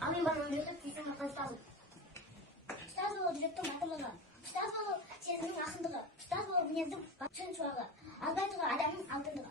Amin bana öldürdük, bizim arkadaşlarım. Ustaz bolu жүректің батырлығы, ұстаз болу сезімнің ақындығы, ұстаз болу мінездің шын шуағы, албайтығы адамның алтындығы.